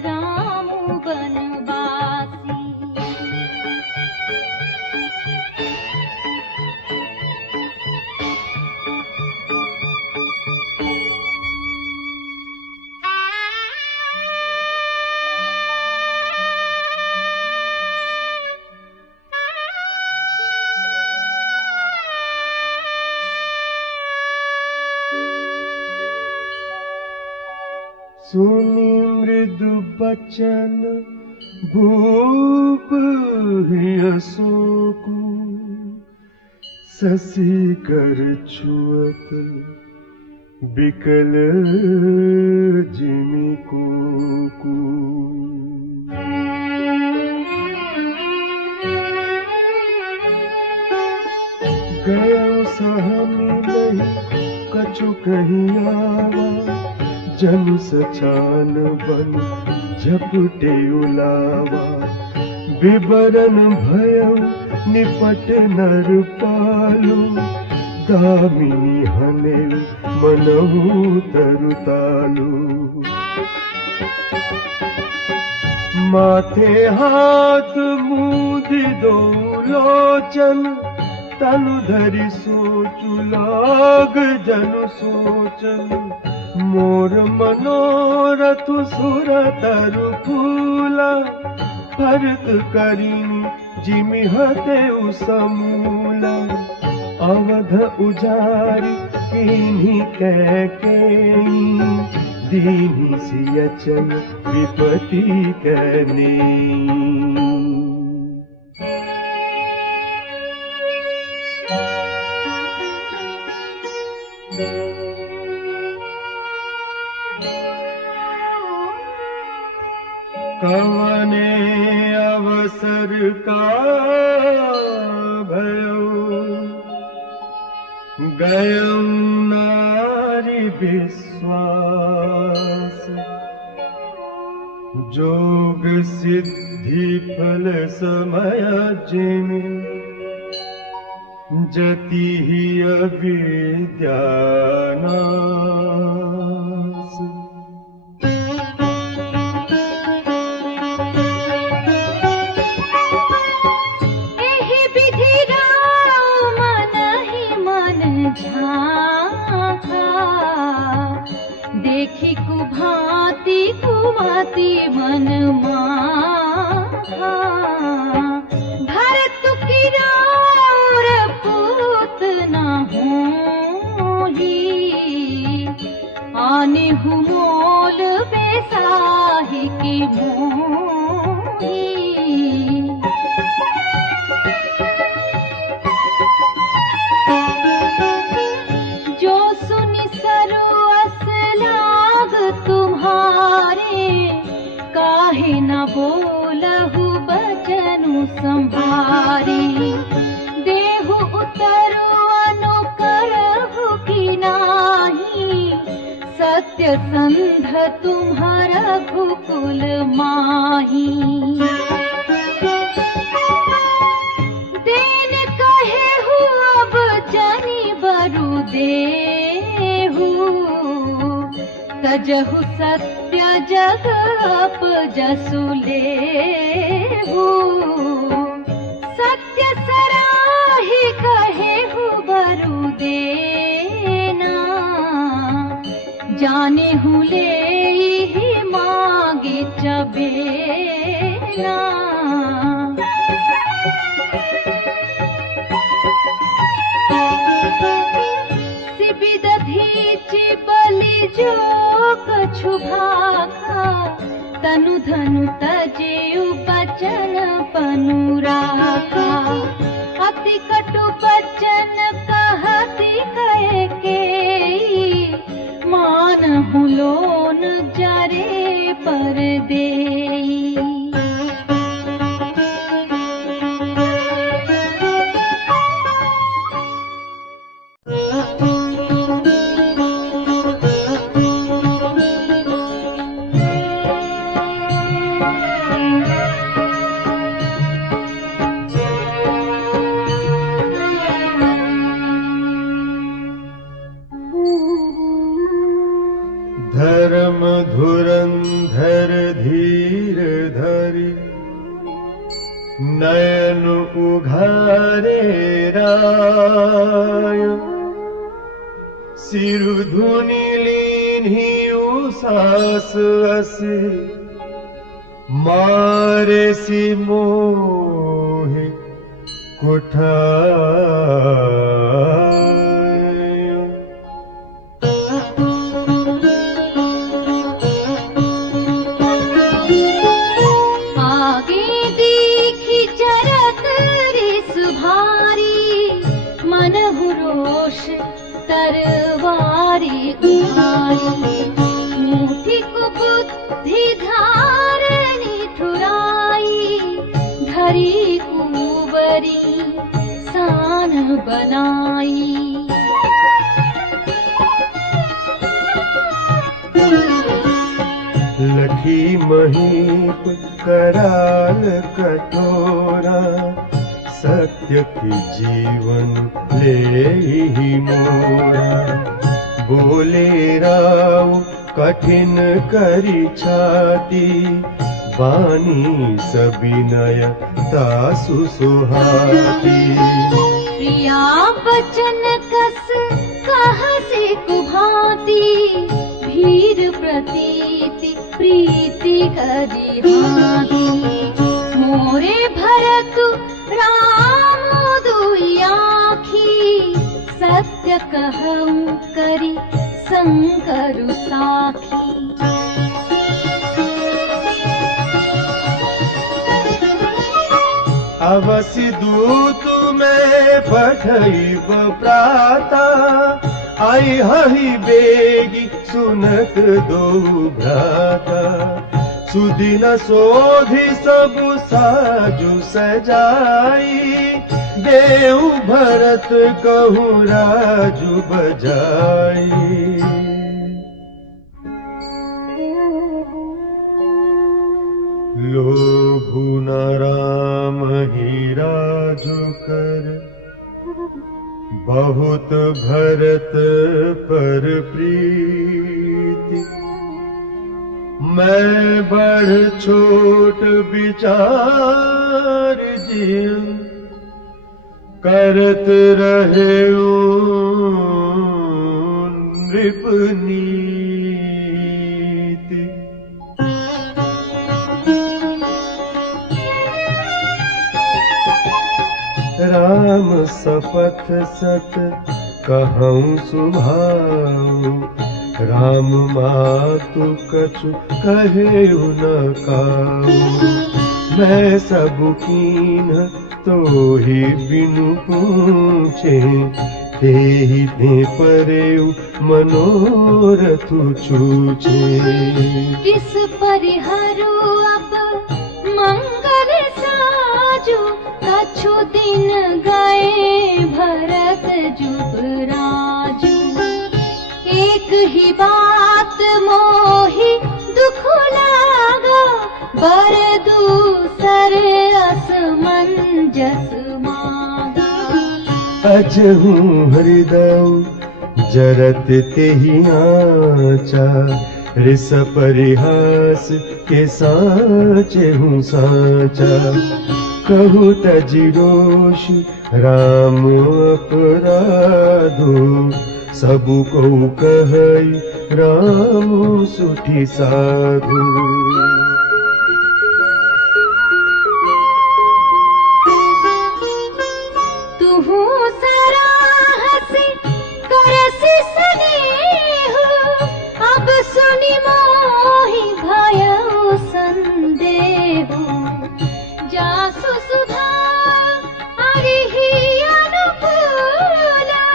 राम बनवासी। सुनी मृदु बचन भूप हसोकु, शशि कर छुअत बिकल जिमि कोकु। गयो सहमी नहीं कछु कहीं आवा, जनु सचान बन झपटे उलावा। विवरण भयउ निपट नर पालो, दामिनी हने मनहु तरुतालो। माथे हाथ मुदि दो लोचन, तनु धरि सोचु लाग जनु सोचन। मोर मनोरथ सुर तरु फूला, भरत करिनी जिमि हतेउ समूला। अवध उजारि कीन्ही कैकेयी, दीन्ही सियचन विपति कैनेयी। कवने अवसर का भयो, गयौ नारी विश्वास। जोग सिद्धि फल समय जिमि, जति ही अविद्या नाश। देखी कुभांति कुमति मन माहा। भरत की रार पूत न होही, आने हुमोल बेसाही की मोही। जो सुनि सरोअस लाग तुम्हारे, काहे न बोलहु बचनु संभारी। देहु उतरो अनुकरहु की नाही, सत्य संध तुम्हारा रघुकुल माही। देन कहे हु अब जनि बरु देहु, तजहु सत्य जग अपजसु लेहु। सत्य सराहि कहेहु बरु देना, जाने हु लेहि मागे चबेना। दधीचि बलि जो कछु भाखा, तनु धनु तजेउ बचन पनु राखा। अति कटु बचन कहति कैकेयी, मानहु लोन जरे पर देई। धर्म धुर पुरंधर धीर धरि नयन उघारे राय सिरु धुनि लीन्ही उसास असि मारे सि मोहि कुठाय। आगे देखी चरत रिस भारी मनहु रोष तरवारी उभारी मुठि कुबुद्धि धारणी ठुराई धरी कुंवरी सान बनाई। लखी महीप कराल कठोरा सत्य की जीवन ले ही मोरा बोले राव कठिन करी छाती बानी सबिनय तासु सुहाती। प्रिया बचन कस कहसी कुभाती भीर प्रतीति प्रीति करी हाथी मोरे भरतु राम दुई आँखी सत्य कहूँ करी संकरु साखी। अवसि दूत में पठैब प्राता आई हहि बेगी सुनत दो भ्राता सुदिन सोधि सब साजु सजाई देव भरत कहूँ राजु बजाई। लोभु न राम ही राजु कर बहुत भरत पर प्रीति मैं बढ़ छोट विचार जिय करत रहे नृपनीति। राम सपथ सत कहूँ सुभाऊ राम मातु कछु कहेउ न काऊ मैं सब कीन तो ही बिनु पूछे तेहि ते परेउ मनोरथु छूछे। किस परिहरु अब मंगल साजु कछु दिन गए भरत जुबराजु एक ही बात मोहि दुख लागा बर दूसर असमंजस मागा। अजहूँ हृदय जरत तेहि आचा रिस परिहास के साचे हूँ साचा कहूँ तजि रोष राम अपराधो सबु को कहई राम सुठी साधु। तुहु सराहसि करसि स्नेहु अब सुनि मोहि भयउ संदेहु जासु सुधा हरिहि अनुकूला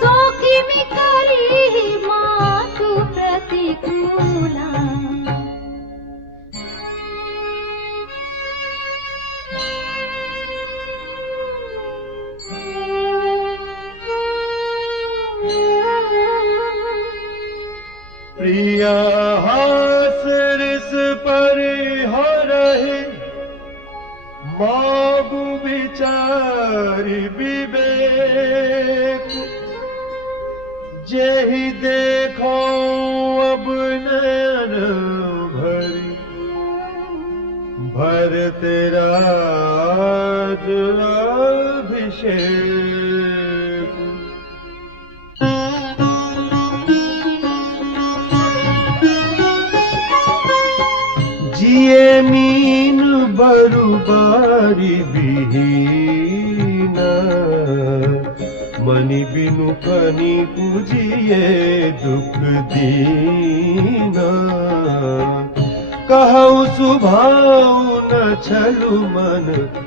सो किमि करिहि मातु प्रतिकूला। प्रिया हास रिस परिहरहि मागु विचारि विवेक जेहि देखो अब नयन भर तेरा अभिषेक। जिए मीन बरुबारी बिहीना, मनि बिनु फनी पूजिए दुख दीना। कहु सुभाऊ न छलु मन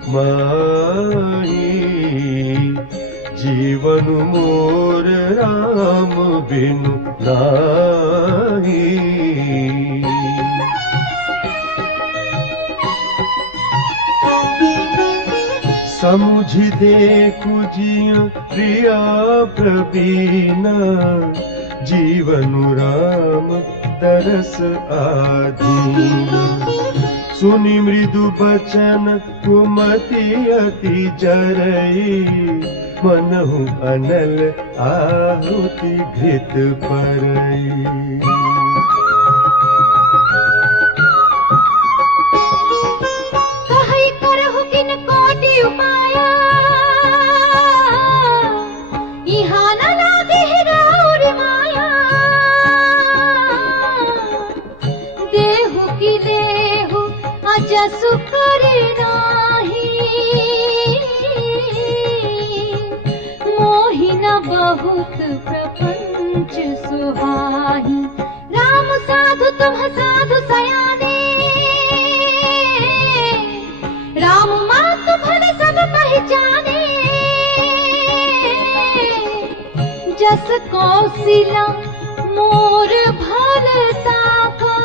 माही, जीवन मोर राम बिनु नाही। समुझि देखु जिय प्रिया प्रवीणा, जीवन राम दरस आधीना। सुनि मृदु बचन कुमति अति जरई, मनहु अनल आहुति घृत परई। जसु करे नाही, मोहि न बहुत प्रपंच सुहाही। राम साधु तुम साधु सयाने, राम मातु भल सब पहचाने। जस कौशिला मोर भलता का,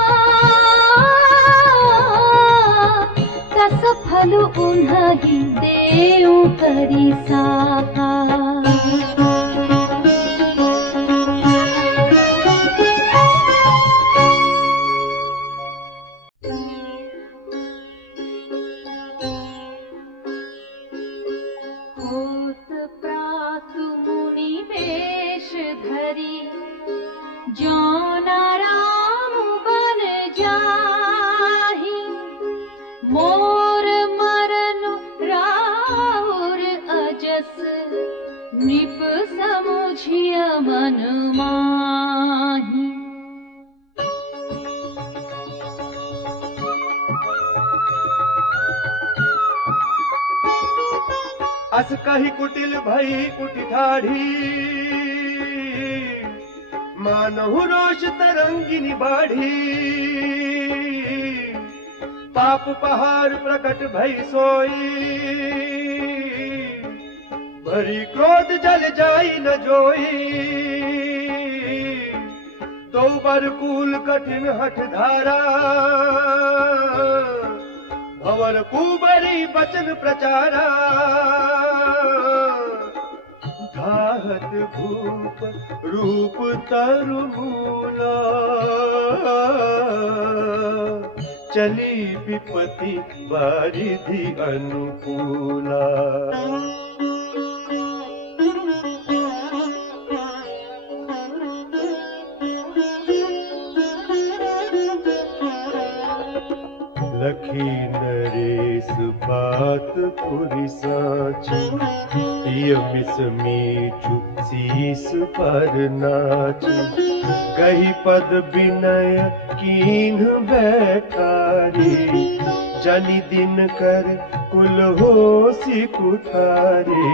तस फल उन्हीं देऊ करी साका। होत प्रातु मुनि वेश धरी, जौना राम बन जाहि। मोर मरन राउर अजस, नृप समुझिय मन माही। अस कही कुटिल भई कुटिठाढ़ी, मानहु रोष तरंगिनी बाढ़ी। पाप पहाड़ प्रकट भई सोई, भरी क्रोध जल जाई न जोई। दो बर कूल कठिन हठ धारा, भवर कुबरी बचन प्रचारा। धाहत भूप रूप तरु मूला, चली विपति वारिधि अनुकूला। लखी नरेश बात पुरि साची, मिस मीठू शीस पर नाची। गही पद विनय कीन्ह बैठारी, जनि दिन कर कुल होसी कुठारी।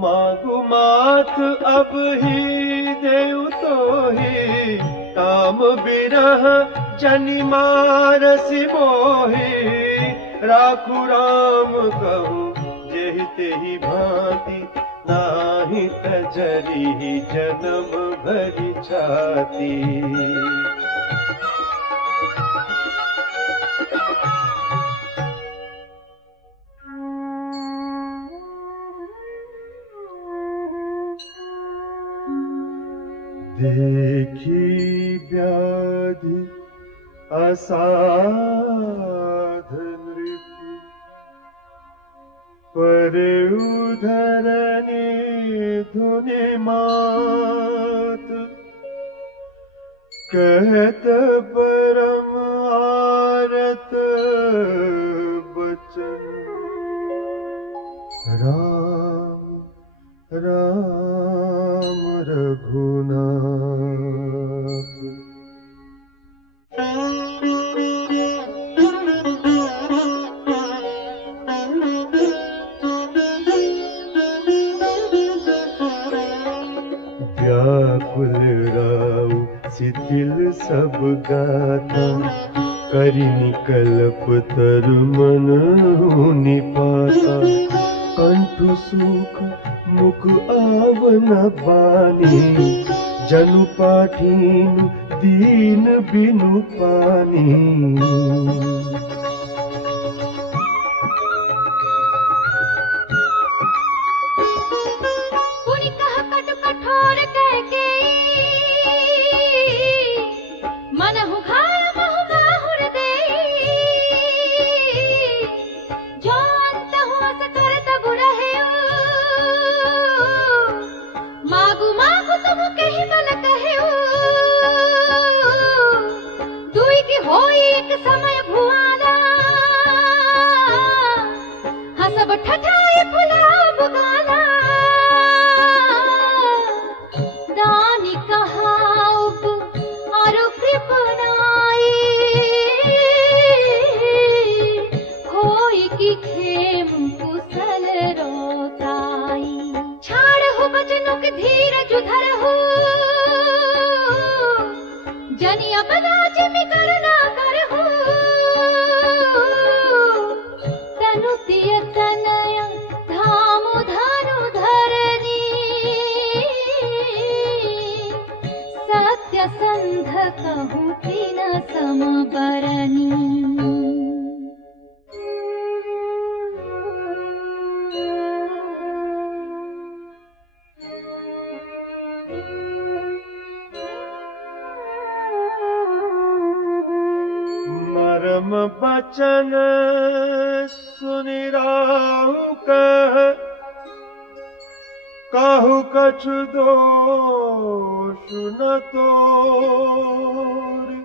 मागु माथ अब ही देउ तो ही, काम बिरह जनि मारसि मोहि। राखु राम कहूँ जेहि तेहि भांति, नाही तजरी जन्म भरि छाती। देखी व्याधि असाध नृप, पर उधरने धुने मात। कहत परम आरत बचन, राम राम रघुनाथ। व्याकुल राव शिथिल सब गाथा, करि निकल्प तरु मन निपाता। कंठ सूख मुख आवन बानी, जनु पाठीन दीन बिनु पानी। संध कहूँ तिन समबरनी। मरम बचन सुनि राहु कह, काहू कछु दोष न तोरि।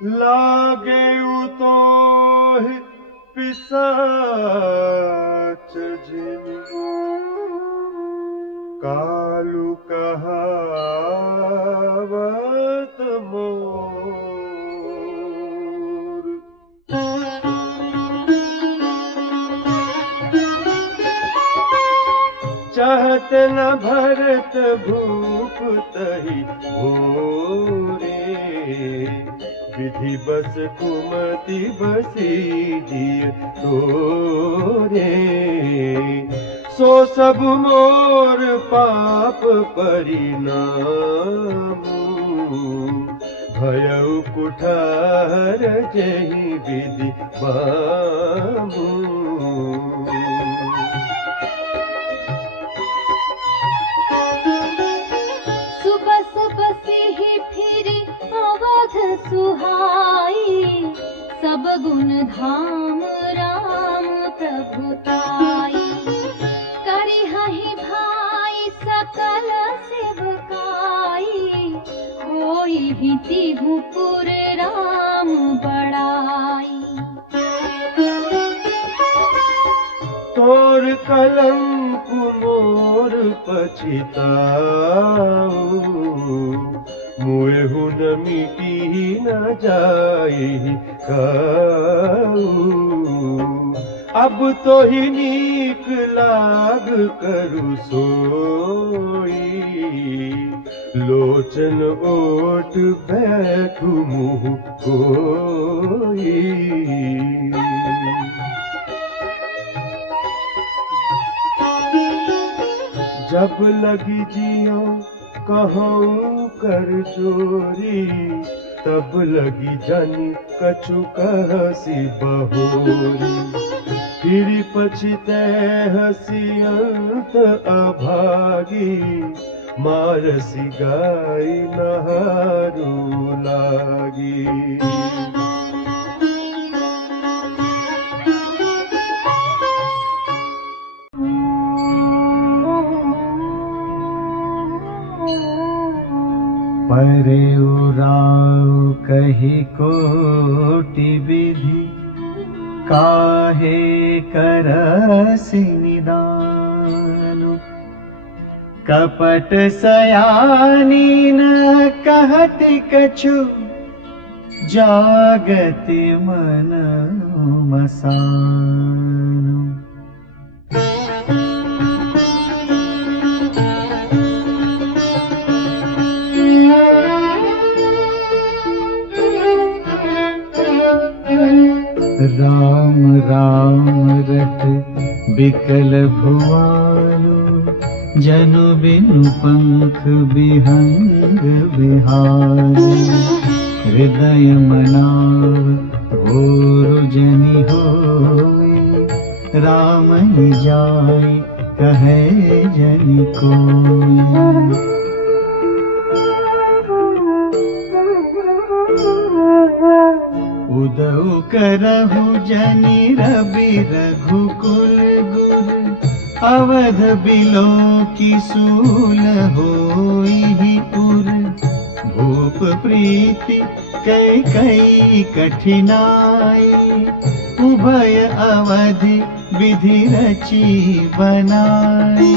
लागे उतोहि पिशाच जिमि, कालू कहावत मोर। चाहत न भरत भूप तहि भोरे, विधि बस कुमति बसीजिय तोरे। सो सब मोर पाप परिणामु, भयउ कुठार जहि विधि बामु। सुहाई सब गुण धाम राम प्रभुताई। करिहहि भाई सकल सेवकाई, होई ही तिहु पुर राम बड़ाई। तोर कलंक मोर पछिताऊ, मुएहु न मिटी न जाई काऊ। अब तो ही नीक लाग करु सोई, लोचन ओट बैठु मुँह कोई। जब लगी जियो कहूँ कर चोरी, तब लगी जानी कछु कहसी बहोरी। फिर पछितै हसी अंत अभागी, मारसी गाय नहारू लागी। परे उराव कही कोटि विधि, काहे करसि निदानु। कपट सयानी न कहति कछु, जागति मन मसानु। राम राम रट बिकल भुआलो, जनु बिनु पंख विहंग बिहारी। हृदय मनाव भोरु जनि होए, राम ही जाय कहे जनि कोई। उदउ करहु जनि रवि रघुकुल गुर, अवध बिलो की सूल होई पुर। भूप प्रीति कई कठिनाई, उभय अवधि विधि रची बनाई।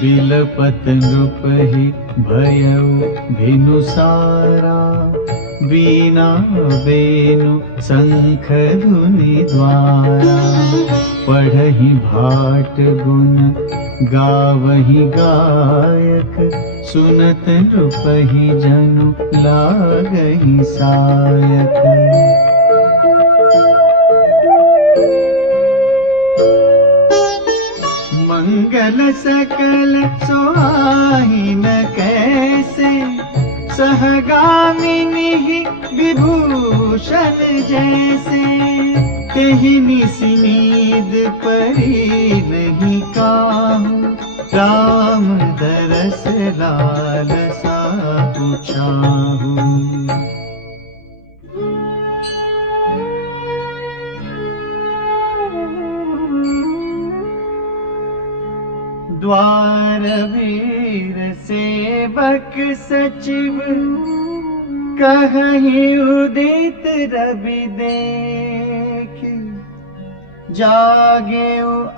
बिलपत नृपहि भयउ भिनुसारा, बीना बेनु शंख धुनि द्वारा। पढ़हि भाट गुण गावहि गायक, सुनत नृपहि जनु लागहि सायक। मंगल सकल सोहाहि न कैसे, सहगामिनी विभूषण जैसे। कहीं निसि नींद परी नहीं काहू, राम दरस लालसा पूछाहू। द्वार वीर सेवक सचिव, कहीं उदित रवि देखि। जागे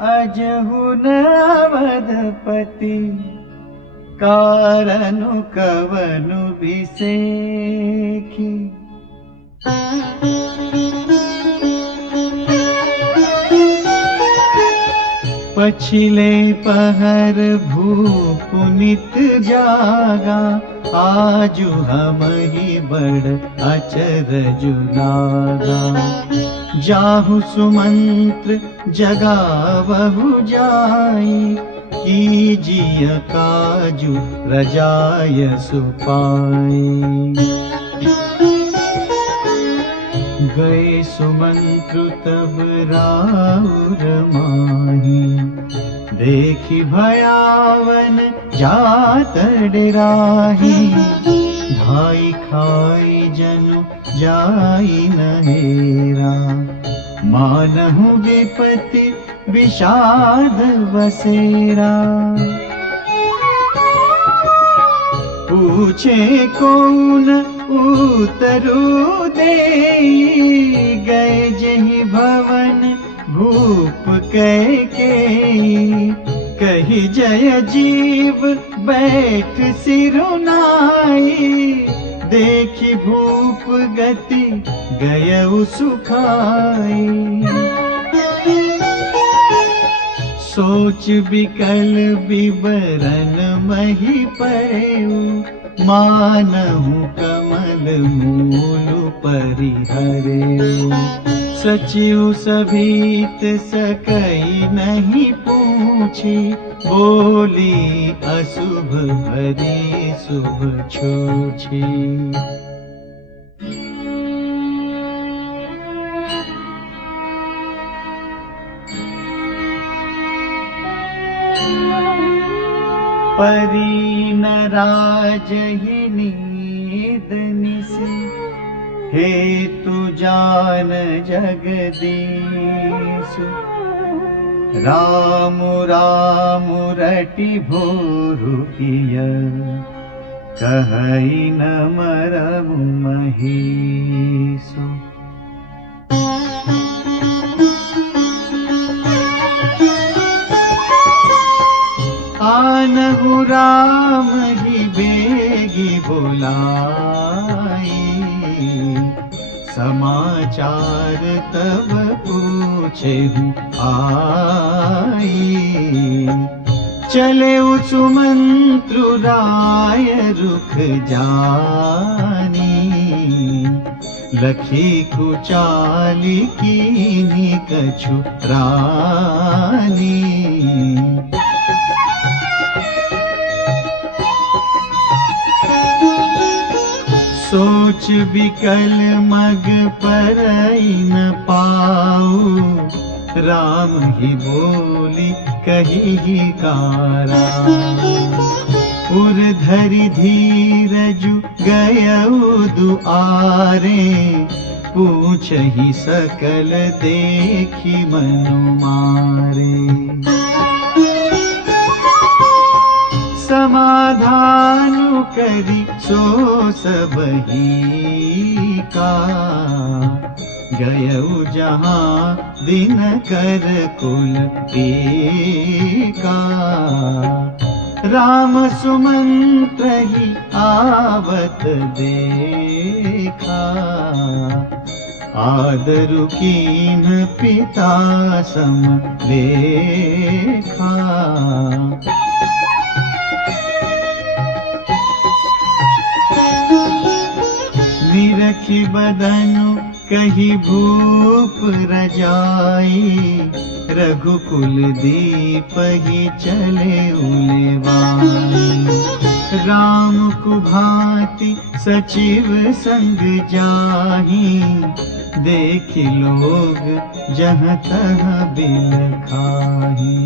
अजहु न अवधपति, कारनु कवनु बिसेखि। पछिले पहर भूप नित जागा, आजु हमहि बड़ अचरजु लागा। जाहु सुमंत्र जगावहु जाई, कीजिय काजु रजाय सुपाई। गए सुमंत्रु तब राउर माही, देखी भयावन जात डेराही। धाई खाई जनु जाई न हेरा, मानहु विपति विषाद बसेरा। पूछे कौन उतरु देई, गए जहि भवन भूप कैकेयी। कही जय जीव बैठ सिरुनाई, देखी भूप गति गयउ सुखाई। सोच बिकल विवरण मही परेउ, मानहु कमल मूल परिहरेउ। सचिव सभीत सकई नहीं पूछी, बोली अशुभ भरी शुभ छूछी। परी न राजहि नीद निसि, हेतु जान जगदीशु। राम राम रटि भोरु किय, कहई न मरहु महीसु। आनहु राम ही बेगी बुलाई, समाचार तब पूछे आई। चले सुमंत्रु राय रुख जानी, लखी कुचाली कीनी कछु रानी। सोच बिकल मग परई न पाऊ, राम ही बोली कही कारा। उर धरि धीरजु गयउ दुआरे, पूछहि सकल देखी मनु मारे। समाधानु करी सो सबही का, गयउ जहाँ दिन कर कुल एका। राम सुमंत्र ही आवत देखा, आदरु कीन पिता सम लेखा। निरखि बदनु कही भूप रजाई, रघुकुल दीप ही चले उलेवाई। राम कुभांति सचिव संग जाहि, देखि लोग जहाँ तहाँ बिल खाही।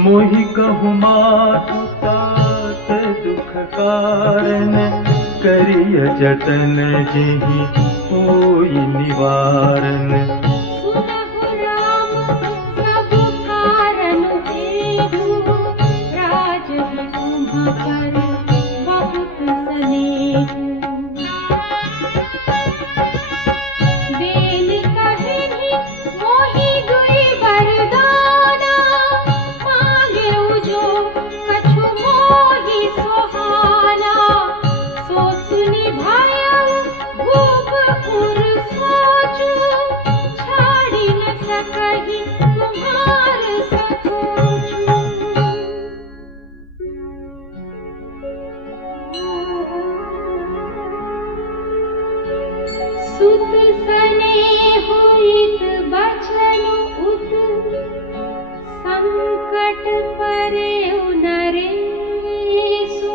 मोहि कहु मातु तात दुख कारण, करिय जतन जेहि होई निवारण। सुनहु राम सब कारण हेतु, राजहि तुम्ह पर बहुत स्नेहु। देन कहिनि मोहि दुई वरदाना, मांगेउ जो कछु मोहि सोहाना। सो सुनि भयउ भूप उर सोचु, छाड़ि न सकहि तुम्हार सकोचु। सुत स्नेहु हित बचनु उत, संकट परेउ नरेषु।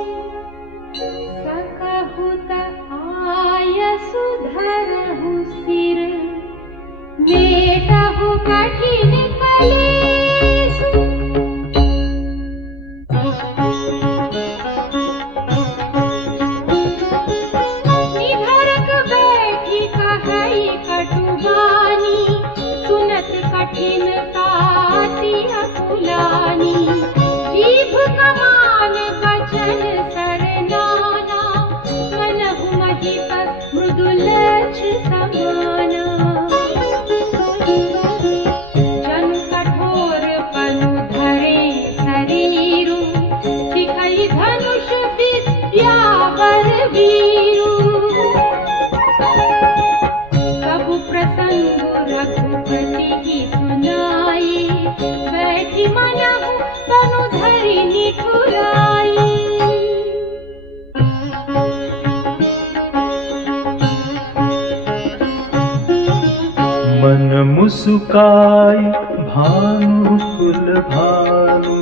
मुस्काई भानु कुल भानु,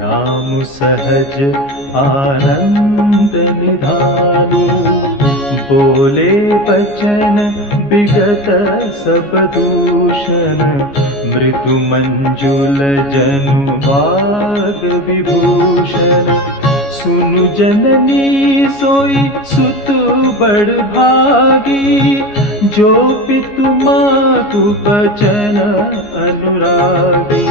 राम सहज आनंद निधानु। बोले बचन विगत सब दूषण, मृदु मंजुल जनु भाग विभूषण। सुनु जननी सोई सुत बड़ भागी, जो पितु मातु बचन अनुरागी।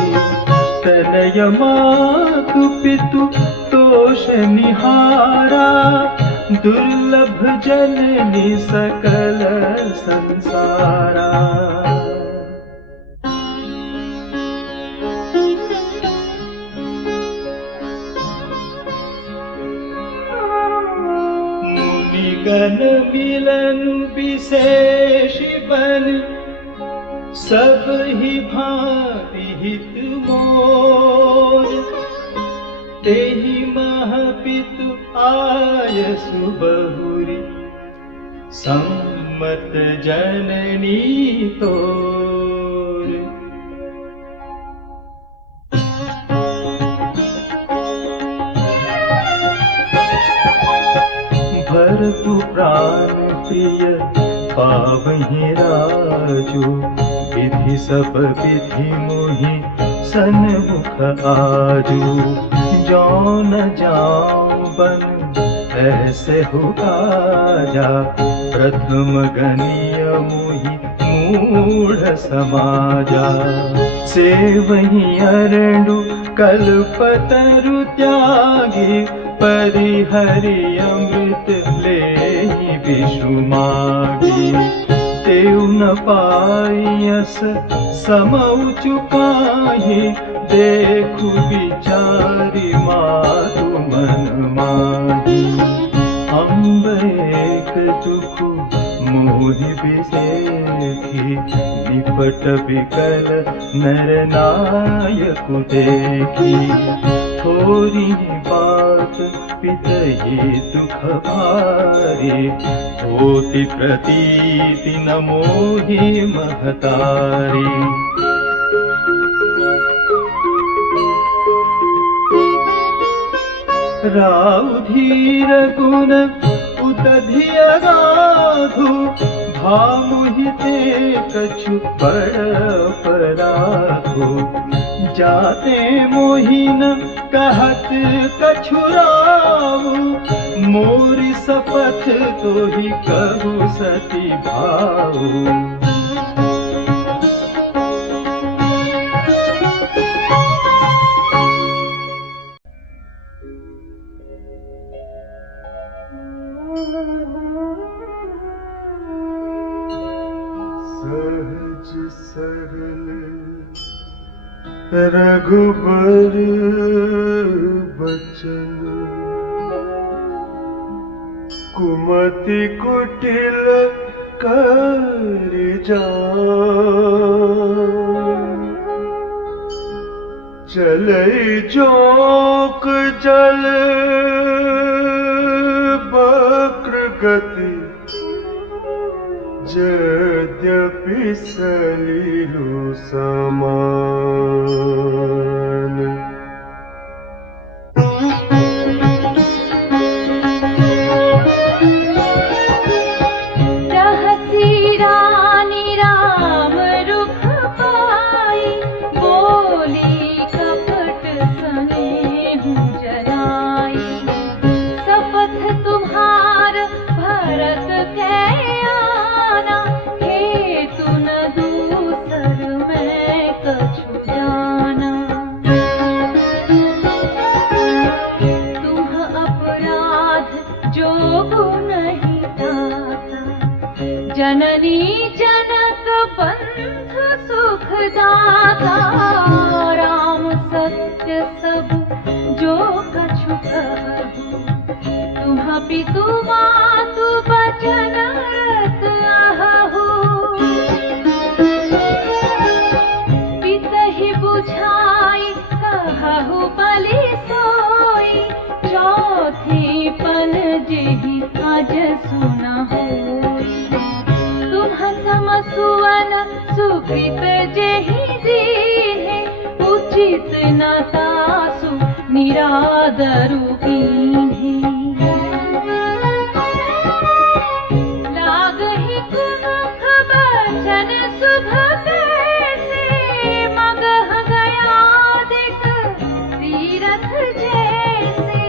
तनय मातु पितु तोष निहारा, दुर्लभ जननी सकल संसारा। मुनिगण मिलन विशेष बन, सब ही भांति हित मोर। तेहि महपितु आयसु बहुरी, सम्मत जननी तोर। भरतु प्राण प्रिय पावहि राजू, विधि सब विधि मोहि सन्मुख आजू। जौन जाऊं बन ऐसे हो काजा, प्रथम गनीय मोहि मूढ़ समाजा। सेवहि अरणु कल्पतरु त्यागी, परिहरि अमृत लेहि विषु मागी। तेउ न पायस समौ चुकाहि, देखु विचारि मातु मन माही। अम्ब एक दुख मोहि बिसेखी, निपट बिकल नर नायक देखी। थोरी बात पितहि दुख भारी, होति प्रतीति न मोहि महतारी। राउ धीर गुण उदधि अगाधु, भामुहि ते कछु बड़ अपराधु। जाते मोहिन कहत कछु राऊ, मोरि सपथ तोहि कहु सती भाऊ। सहज सरल रघुबर बचन, कुमति कुटिल कर जान। चलई जोक जल वक्र गति, यद्यपि सलिलो समान। रहसी रानी राम रुख पाई, बोली कपट स्नेहु जराई। शपथ तुम्हार भरत के आना, हेतु न दूसर मैं कछु जाना। तुम अपराध जोगु नहीं दाता, जननी जनक बंधु सुख दाता। राम सत्य सब जो कछु कहु, तुम पितु मातु बचन रत आहु। पितहि बुझाई कहु बलि सोई, चौथी पन जेहि अज सुन होई। तुम सम सुवन सुकृत चादरु कीन्हे लागहि कुमुख बचन शुभ कैसे मगह गया दिख तीरथ जैसे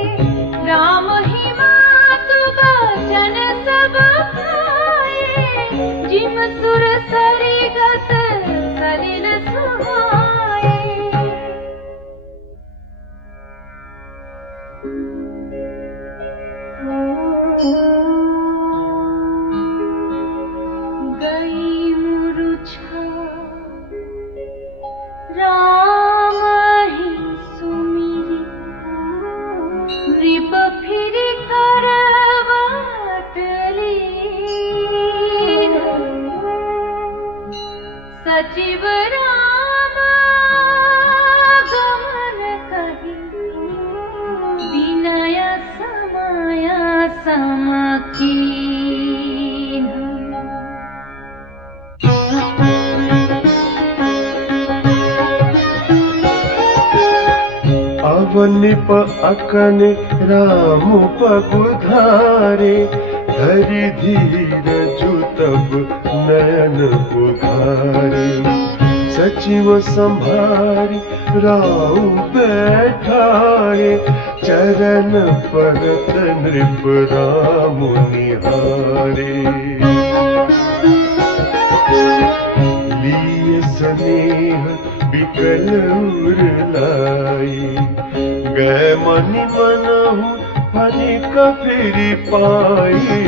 राम ही मातु बचन सब खाए जिम सुर सरिगत सलिल सुहाए गई मुरुछा राम ही सुमिरी नृप फिर करवट लीन सचिव राम गमन कही विनय समय समकीन अवनिप अकन राम पगुधारे धरि धीर जुतब नयन उघारे सचिव संभारी राउ बैठाए चरण परत नृप राम निहारे लिए स्नेह बिकल उरलाई गए मनि मनहु फनिक फिर पाई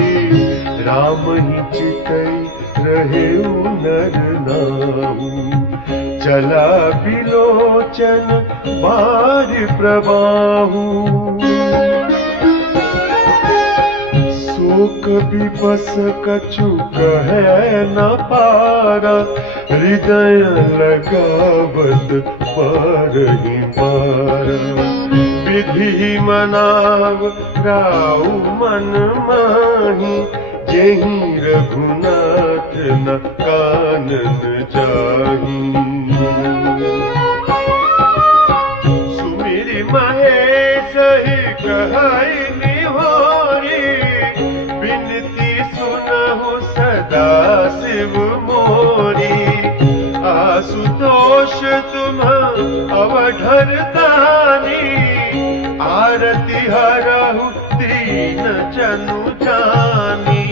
राम ही चितई रहे नर नाहु चला बिलोचन बार प्रवाहु शोक विपस कछु कहे न पारा हृदय लगावत पारहि पारा विधि मनाव राउ मन माही जेहि रघुनाथ न कानन जाही सुमिरि महेश ही कहई निहोरी बिनती सुनहु सदा शिव मोरी आशुतोष तुम अवधर दानी आरती हरहु दीन जनु जानी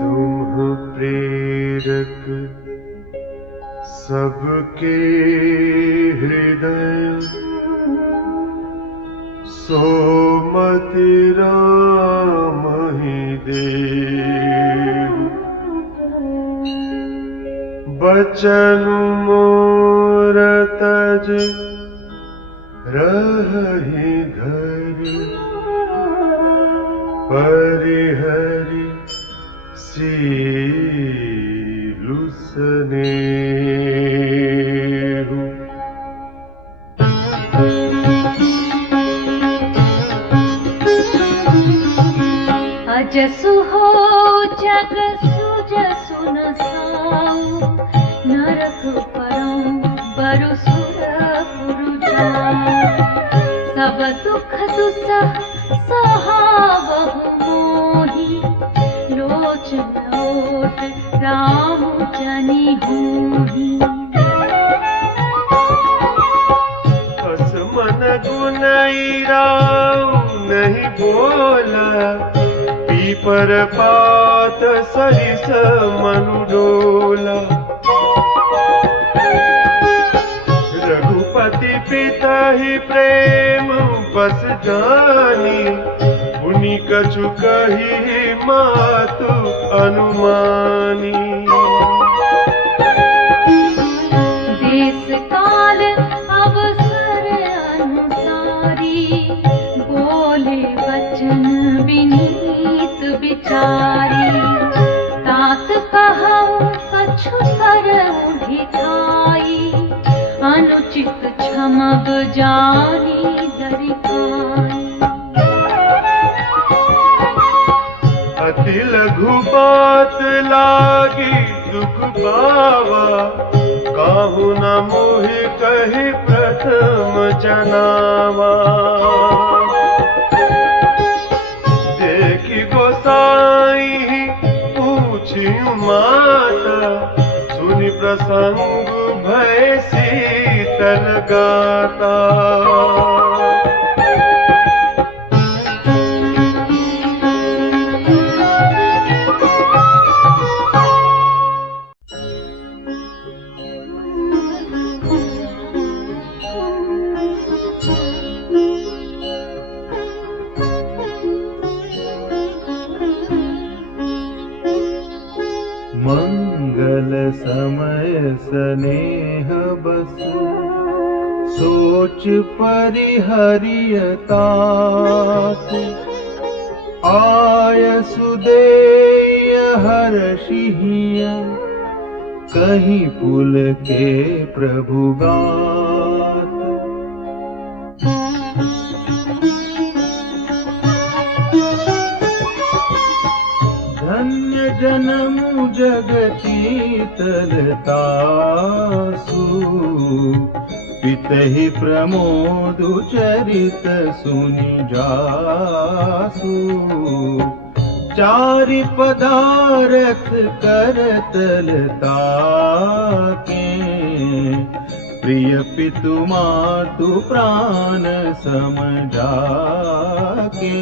तुम प्रेरक सबके हृदय सोमति राम ही देव बचन मोर तज रहि घर परिहरि सीलु स्नेहु अजसु हो जग सुजसु न साऊ नरक परौ बरु सुरपुर जाऊ सब दुख दुसह सहावहु मोहि लोचन ओट राम जनि होहि हस मन गुनई राव नहीं बोला पीपर पात सरिस मनु डोला रघुपति पिता ही प्रेम बस जानी उन्हीं कछु कही मातु अनुमानी देश काल अवसर अनुसारी बोले वचन विनीत विचारी तात कहूँ कछु करऊँ ढिठाई अनुचित क्षमग जानी दरिकाई अति लघु बात लागी दुख पावा, काहू न मोहि कहि प्रथम जनावा। देखी गोसाई पूछियु माता, सुनि प्रसंग भय शीतल गाता। मंगल समय स्नेह बस, सोच परिहरियता। आय सुदेय हर्षिय, कहीं पुल के प्रभु गात। धन्य जन्म जगती तलतासु, पितहि प्रमोदु चरित सुनि जासु। चारि पदारथ करतलता के, प्रिय पितु मातु प्राण समझा के।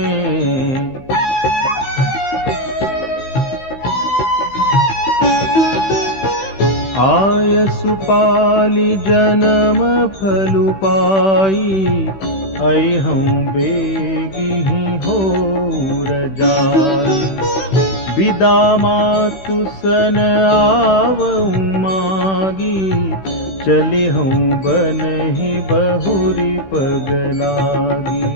आय सुपाली जन्म फलु पाई, अहम बेगी हो रजाई। विदा मातु सन आवहु मागी, चली हूँ बनहि बहुरी पगलागी।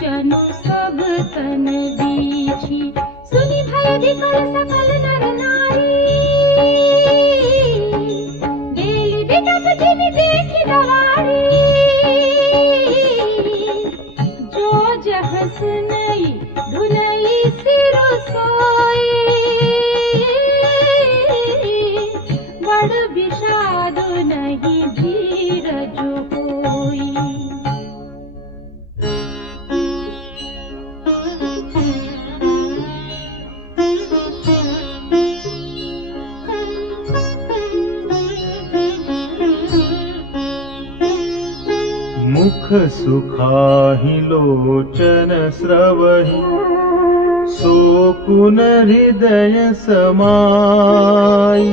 जनु सब तन दीछी, सुनि भय विकल सकल नर नारी। बेली बिटप जिनि देखि दवारी, जो जहस नई धुनई सिर सोई। बड़ विषाद नहीं धीरज कोई। मुख सुखाहि लोचन स्रवहि, सोकुन हृदय समाई।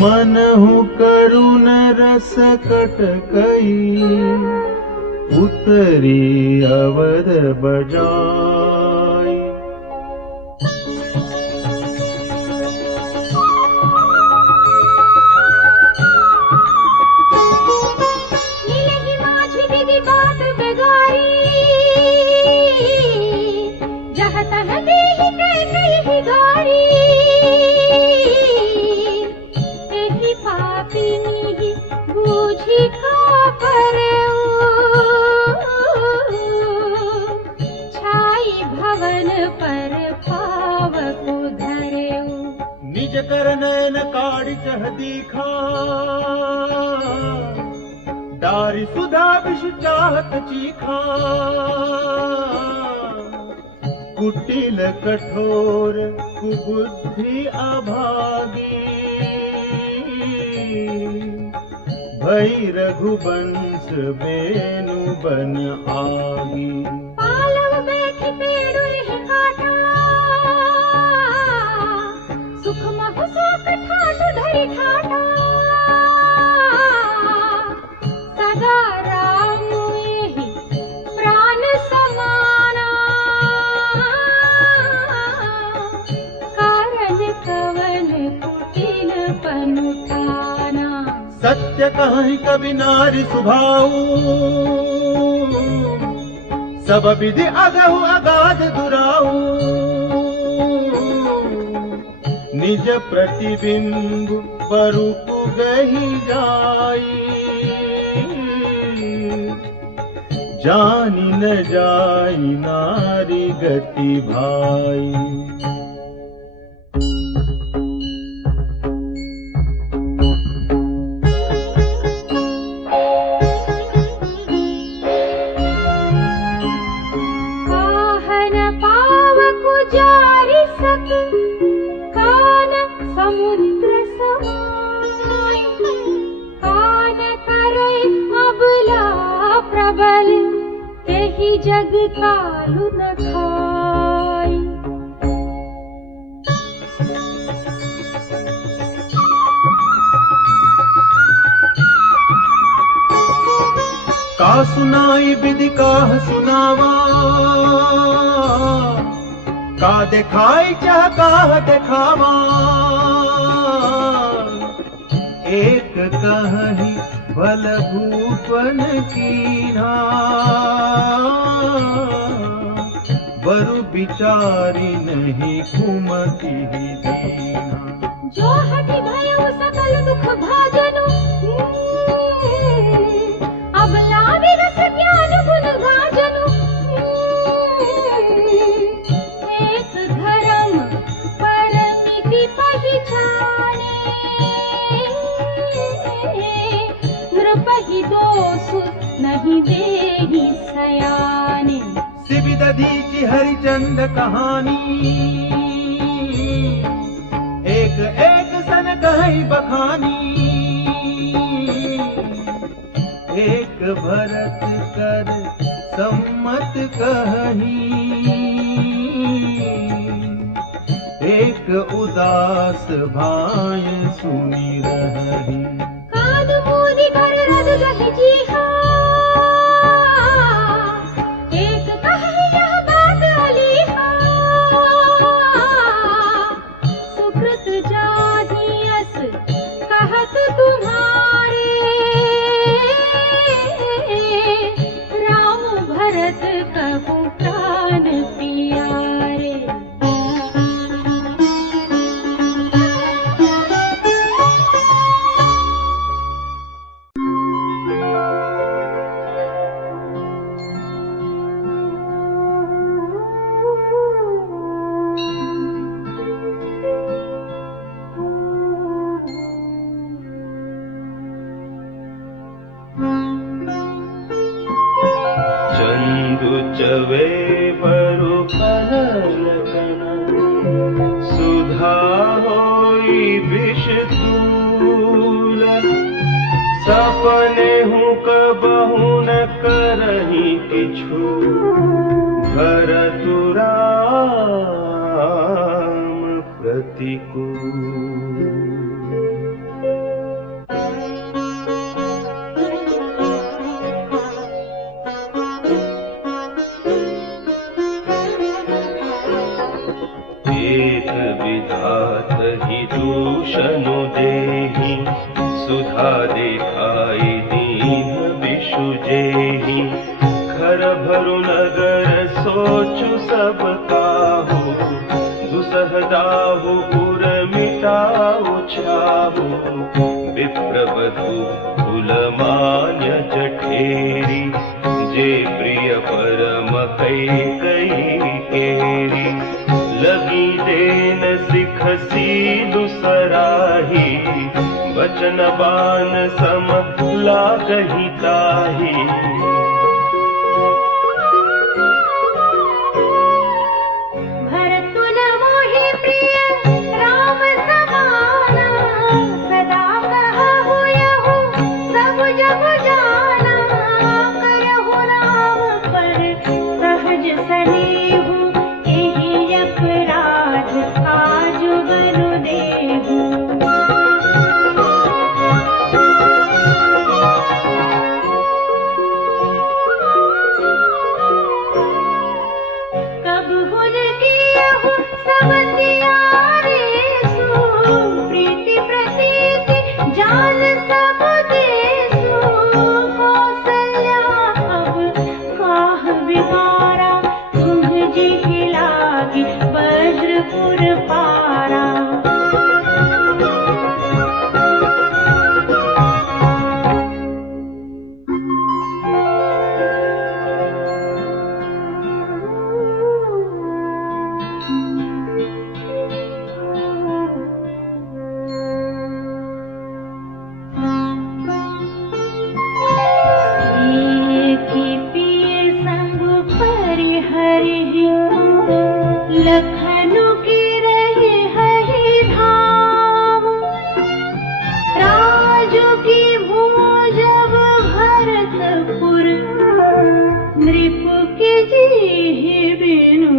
मनहु करुण रस कटकई, उतरी अवध बजाई। निज कर नयन काढ़ि चह दीखा, डारि सुधा विष चाहत चीखा। कुटिल कठोर कुबुद्धि अभागी, भई रघुवंश बेनु बन आगी। पालव बैठ पेड़ु लिहि काटा, सुख महु शोक ठाट धरि ठाटा। सदा राम एहि प्राण समाना, कारण कवन कुटिल पनुठा। सत्य कहीं कवि नारी सुभाऊ, सब विधि अगहु अगाध दुराऊ। निज प्रतिबिंब परुप गही जाई, जानी न जाई नारी गति भाई। जग कालु न खाई। का सुनाई विधि काह सुनावा, का दिखाई चाह काह दिखावा। एक कहीं भल भूपन कीन्हा, बरु विचारी नहीं कुमति दीना। जो हटि भयो सकल दुख भाजनु, अब लावे रस ज्ञान गुण गाजनु। एक धर्म परमिति पहिचाने, नृपहि दोष नहीं देहि सयाने। दधीची हरिचंद कहानी, एक एक सन कही बखानी। एक भरत कर सम्मत कही, एक उदास भाय सुनी रही। कान मूंदी कर रद गहि जीहा, चवे बरु पहलगन, सुधा होई विष तूल। सपने हूँ कबहु न करही किछु, भरतु राम प्रतिकूल। विधात ही दूषणु देहि, सुधा दिखाई दीन विषु जेहि। खर भरु नगर सोचु सब काहू, दुसह दाहु पुर मिटाऊ छाहू। विप्रवधु कुलमान्य जठेरी, जे प्रिय परम कैकेयी केरी। लगी देन सिखसी दुसराही, वचन बान सम लागहि ताही। भरतु न मोहि प्रिय राम समाना, सदा कहहु यहु सब जग जाना। करहु राम पर सहज सनेहु, अपराध काज बरु देहु।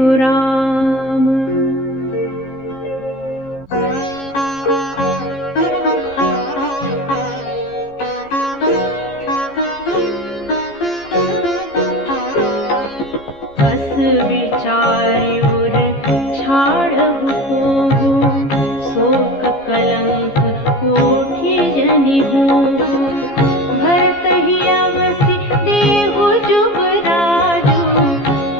प्रभु राम। बस विचार्युर छाड़हु कोहु, शोक कलंक कोठि जनि होहु। भरतहि अवसि देहु जुबराजु,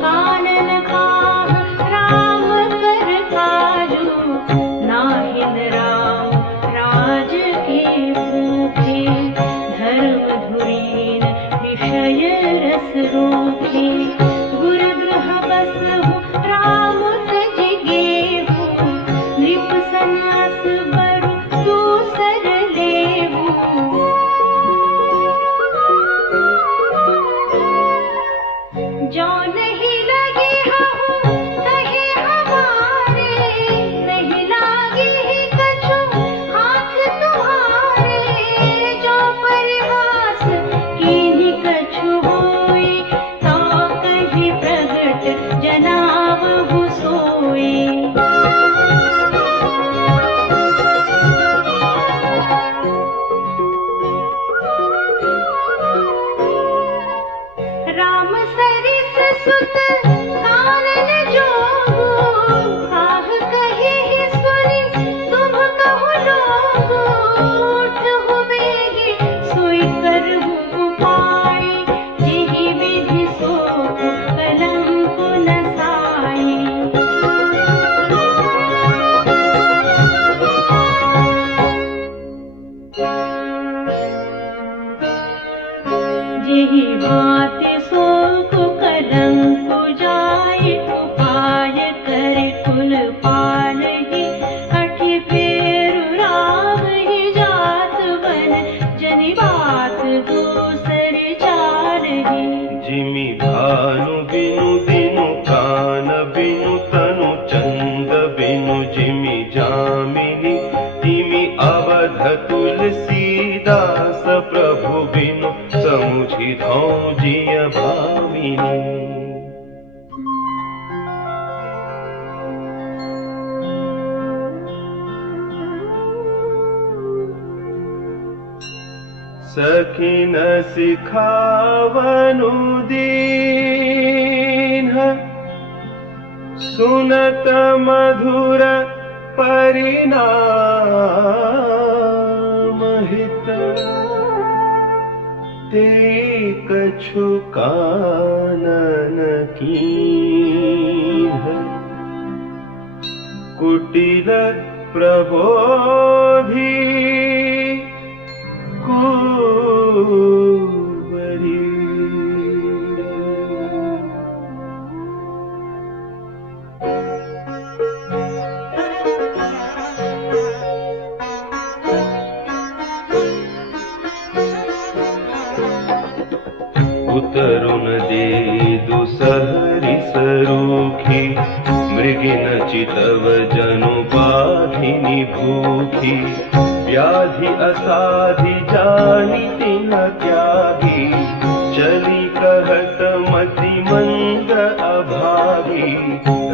कानन काह राम कर काजु। नाहिन राम राज के भूखे, धर्म धुरीन विषय रस रोखे। गुरुगृह बसहु राम तज गेहु, नृप सन्यास बरु दूसर लेहु। जो नहीं लगे हहु कहे हमारे, नहीं लागे ही कछु हाथ तुम्हारे। जो परिहास कीन्ही कछु होई, तो कहि प्रगट जनावहु सोई। राम सरिस सुत कानन जोगु, काह कहे ही सुनि तुम कहु लोगु। उठहु बेगी सोई करहु उपाय, जेहि विधि सोहु कलंक न साई। जेहि भांति शोक कलंक जाय, उपाय करे कुल पालहि। हठि फेरु रावहि जात बन, जनि बात दूसर चारहि। जिमि भानु बिनु दिनु कान बिनु तनु चंद बिनु जिमि जामिनी। तिमि अवध तुलसीदास प्रभु बिनु समुझि धौं जिय भामिनी। सखिन सिखावनु दीन्ह, सुनत मधुर परिणाम हित। ते कछु कानन कीन्ह, कुटिल प्रबोधि कुंवरी। उतरुन दे दुसहरि सरूखी, मृगिन चितव जनु बाधिनी भूखी। व्याधि असाधि जानि तिन त्यागी, चली कहत मति मंद अभागी।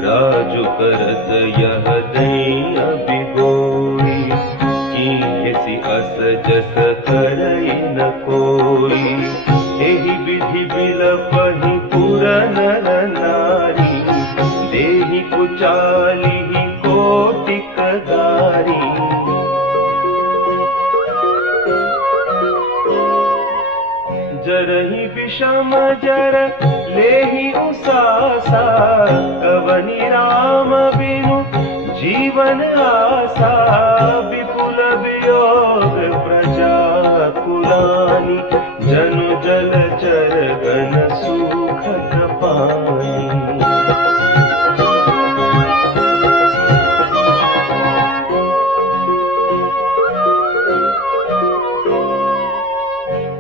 राजु करत यह दैन बिगोई, कीन्हसि अस जस करई न कोई। एहि विधि बिलपहि पुर नर नारी, देहि कुचालिहि कोटिक दारी। जरहि विषम जर लेहि उसासा, कवनि राम बिनु जीवन आसा। विपुल वियोग प्रजा कुलानि, जनु जल चर गन सुखद पानी।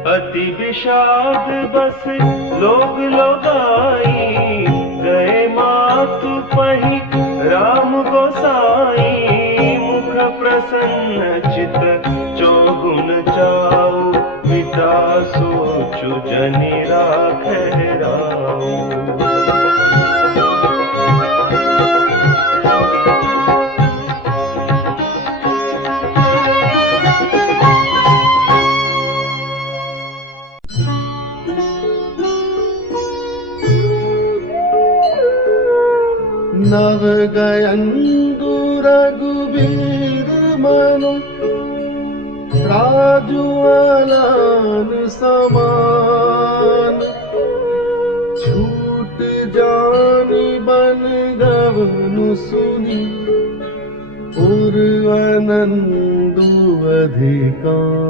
अति विषाद बस लोग लोगाई, गए मातु पहि राम गोसाई। मुख प्रसन्न चित चौगुन चाऊ, पिता सोचु जनि राखै राऊ। नव गयंदु रघुबीर मनु राजुअलान समान छूट जानी बन गवनु सुनी उर आनंदु अधिकान।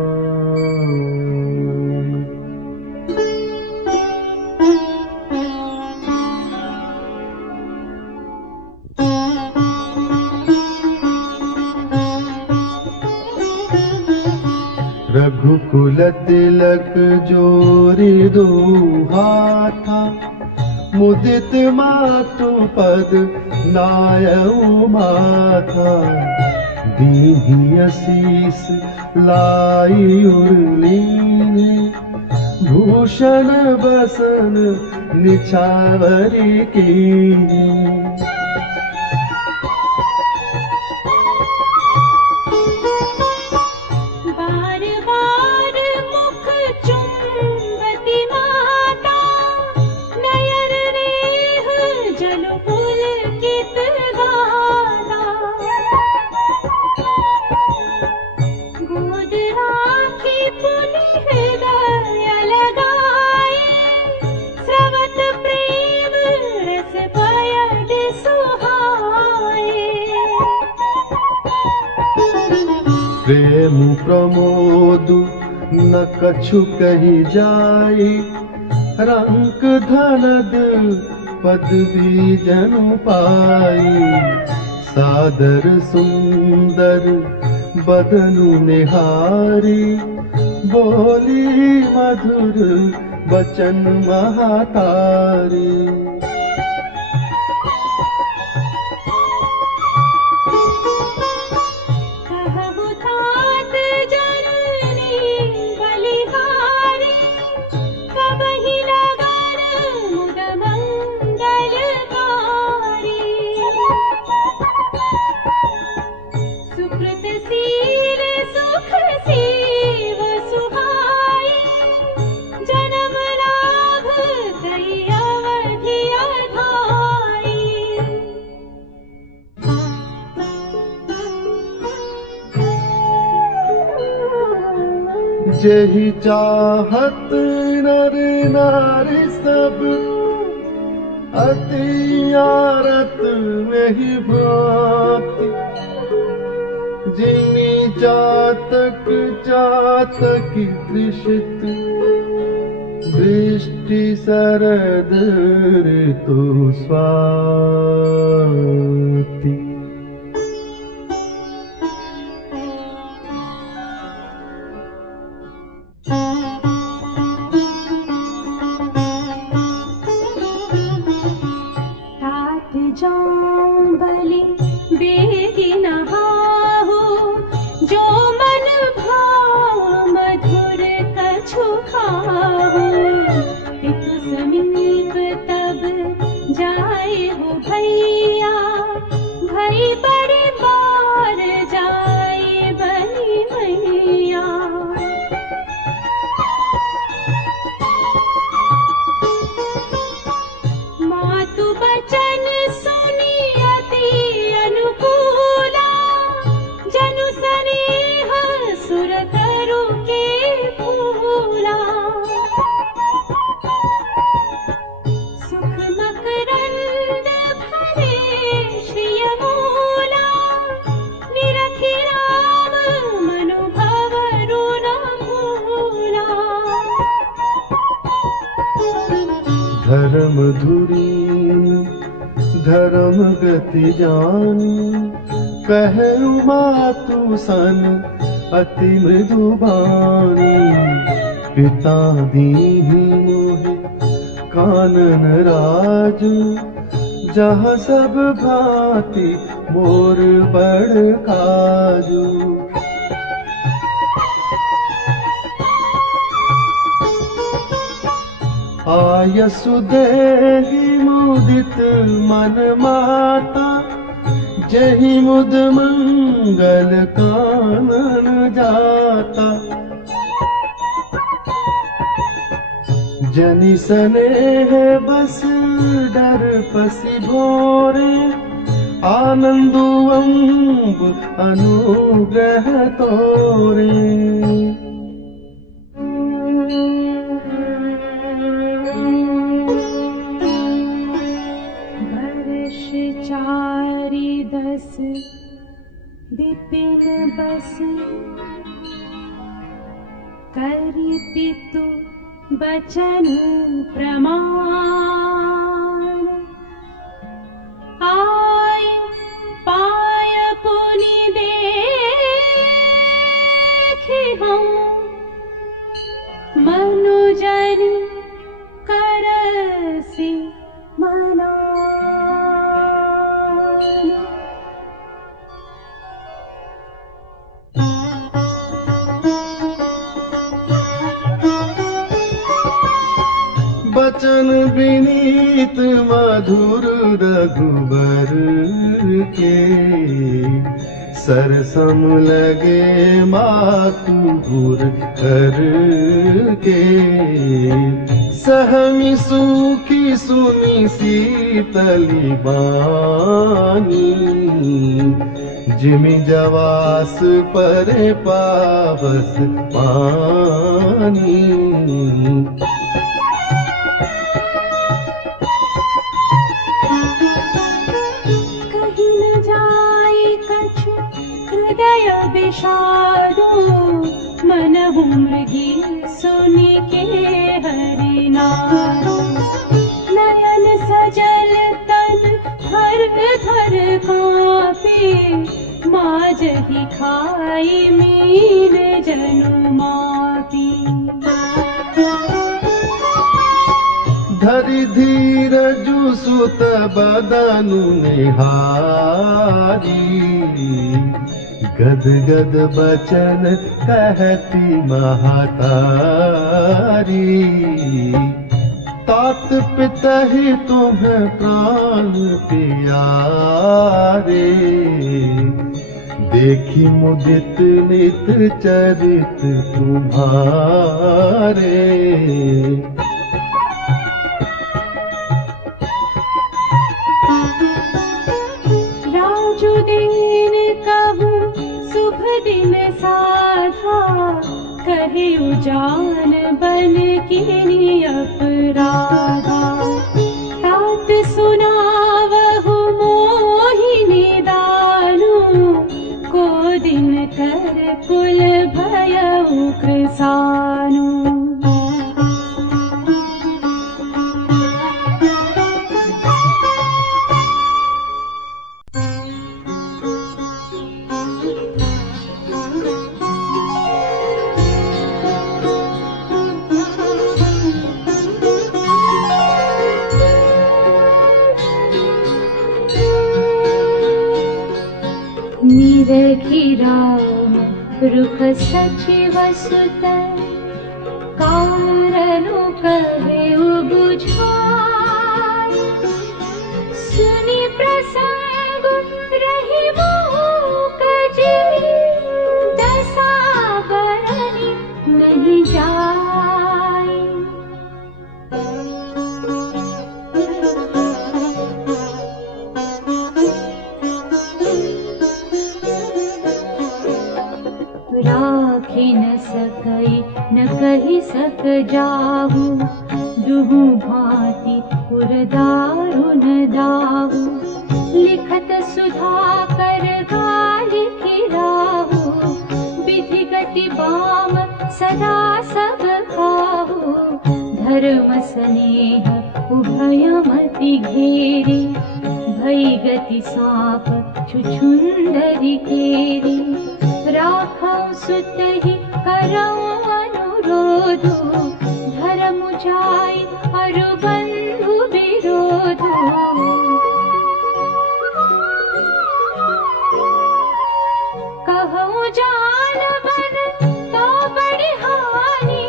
रघुकुल तिलक जोरी दुहाथा मुदित मातु पद नायऊ माथा दीहि आशीष लाई उर्लीने भूषण बसन निछावरी कीने। प्रेम प्रमोद न कछु कही जाई रंक धनद पदवी जनु पाई। सादर सुंदर बदनु निहारी बोली मधुर बचन महातारी। जेहि चाहत नर नारी सब अति आरत में भांति। जिनि चातक चातक तृषित वृष्टि शरद ऋतु स्वाति। बलि बेगी नहाहु जो मन भाव मधुर कछु खाहु। पितु समीप तब जाए हो भैया भई बड़े बार जाए बलि मैया। मातु बचन धर्म धुरीन धर्म गति जानी कहु मातु सन अति मृदु बानी। पिता दीहि मोहि कानन राजु जहाँ सब भांति मोर बड़ काजू। आयसु देहि मुदित मन माता जहि मुद मंगल कानन जाता। जनि स्नेह बस डर पसी भोरे आनंदु अम्ब अनुग्रह तोरे। वर्ष 4-10 विपिन बस करि पितु बचन प्रमाण। आय पाय पुनि देखि हम मनुजन करसि मनान। बचन विनीत मधुर रघुबर के, सरसम लगे मातुर कर के। सहमी सुखी सुनी शीतली बानी, जिमि जवास पर पावस पानी। हृदय विषादो मनहु मृगी सुनि के हरिनादो। नयन सजल तन थर थर काँपे, माजहि खाई मीन जनु मापी। धरि धीरजु सुत बदनु निहारी, गद गद बचन कहती महतारी। तात पितहि तुम्हें प्राण प्यारे, देखी मुदित नित चरित तुम्हारे। दिन साधा कहे उजान बन किनी अपराधा। तात सुनावहु मोहिनी दानु, को दिन कर कुल भयउ कृसानु। निरखि राम रुख सचिव सुत, कारणु कहेउ बुझाय। सुनि प्रसंग रहि मूक जिमि, दशा बरनि नहीं जाय। राखि न सकई न कहि सक जाहु, दुहु भांति पुरदारुन दाहु। लिखत सुधाकर गाली खिराहु, विधि गति बाम सदा सब खाहु। धर्म स्नेह उभयमति घेरी, भई गति साप छुछुंदरी केरी। राखौ सुतहि करौ अनुरोधु, धर्म जाय अरु बंधु विरोधु। कहौ जान बन तो बड़ी हानि,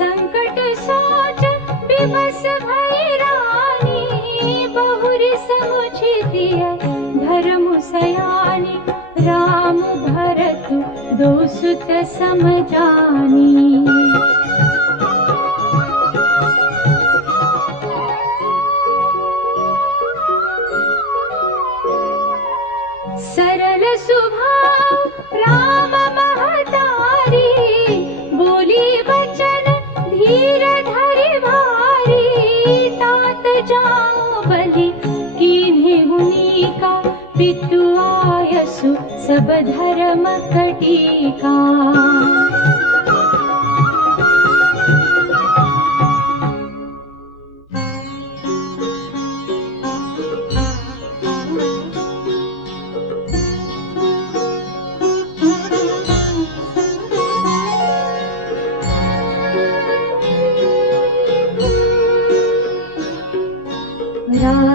संकट सोच विवश भई रानी। बहुरि समुझि दिय धर्म सयानी, राम भरत दो सुत समझानी। धरिका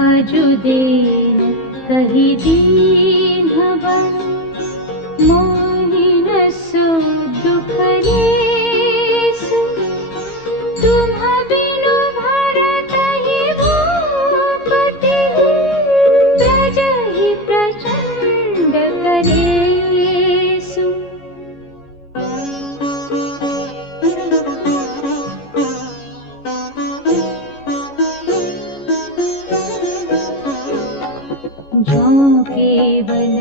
राजुदेन कही दीन बन मोहिन सो दुख लेसु तुम बिनु भरत ही भूपति प्रज ही प्रचंड करेसु जो केवल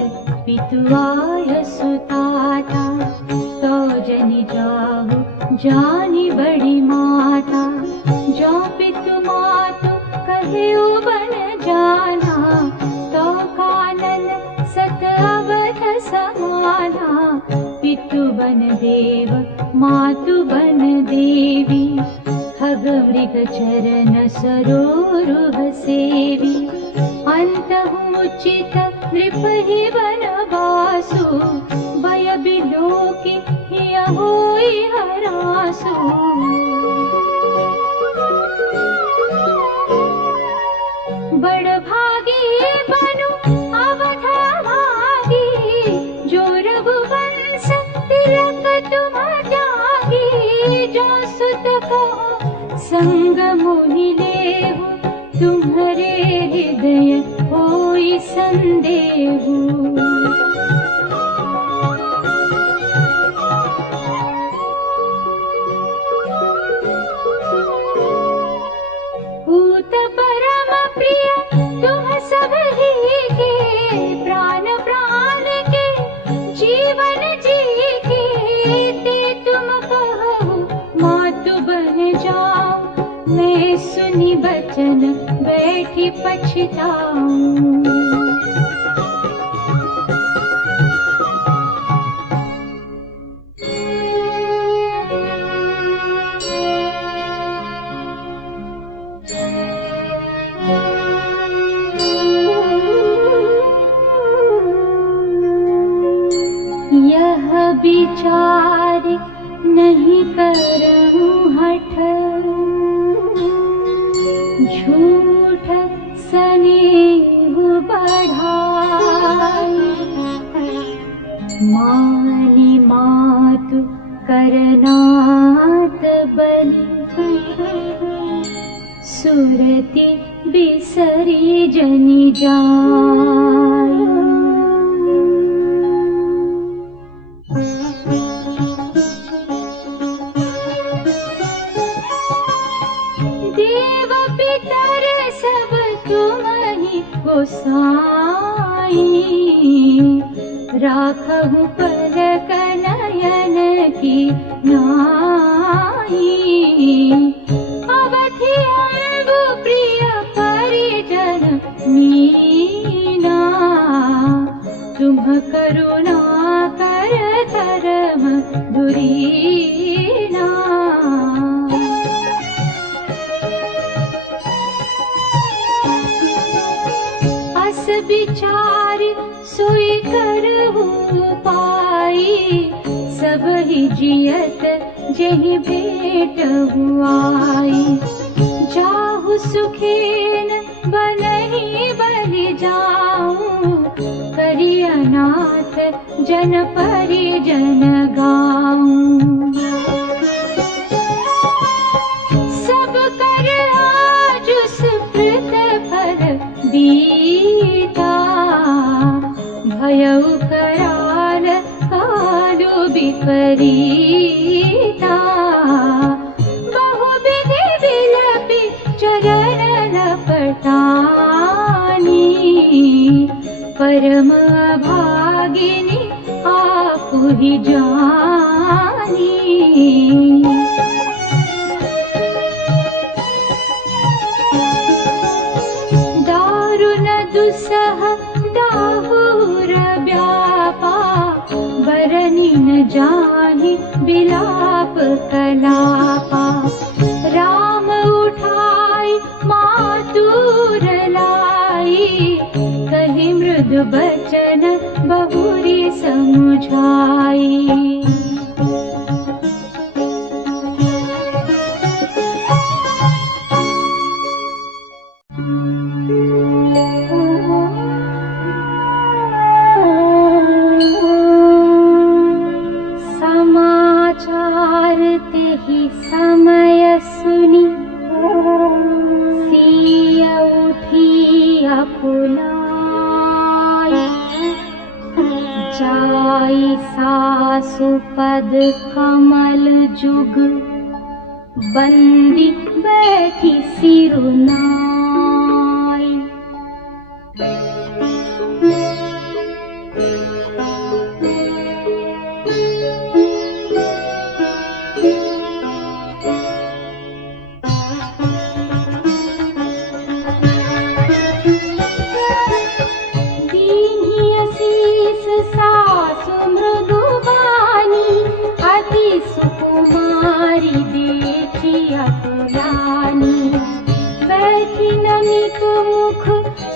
पितुआय सुताता तो जनि जाहु जानी बड़ी माता जो पितु मातु कहे बन जाना तो कानन सत अवध समाना पितु बन देव मातु बन देवी खग मृग चरण सरोरुह सेवी अंतमुचित नृपहि वनवासु भय बिलोकि हिय होई हरासु बड़ भागी बनु अवध भागी जो रघुवंश तिलक तुम त्यागी जो सुत कहो संग मोहि लेहु तुम्हारे हृदय होई संदेहु पूत परम प्रिय तुम सब ही के प्राण प्राण के जीवन जी के ते तुम कहो मातु बन जाओ मैं सुनी बचन बैठी पछताऊं यह विचार नहीं करूं हठ झूठ स्नेह बढ़ाई मानी मातु करनात बलि सुरति बिसरी जनि जाई देव पितर सब तुम्हि गोसाई राखहु पलक नयन की नाई अवधि अम्बु प्रिय परिजन मीना तुम करुणा कर धर्म धुरीना अस विचारि सोई करहु पाई सब ही जियत जेहि भेट हुआई जाहु सुखेन बनहि बलि जाऊं करि अनाथ जन परिजन गाऊं सब कर आज सुकृत फल बीता भयउ कराल कालु विपरीता बहु विधि विलपि चरण लपटानी परम भागिनी आपु ही जानी दारुण दुसह दाहुर व्यापा बरनी न कलापा राम उठाई मातुर लाई कही मृदु बचन बहुरी समुझाई। समाचार तेहि समय सुनी सिय उठी अकुलाई जाई सासु पद कमल जुग बंदी बैठी सिरुनाई। सासु मृदुबानी अति सुकुमारी देखी अकुलानी बैठी नमित मुख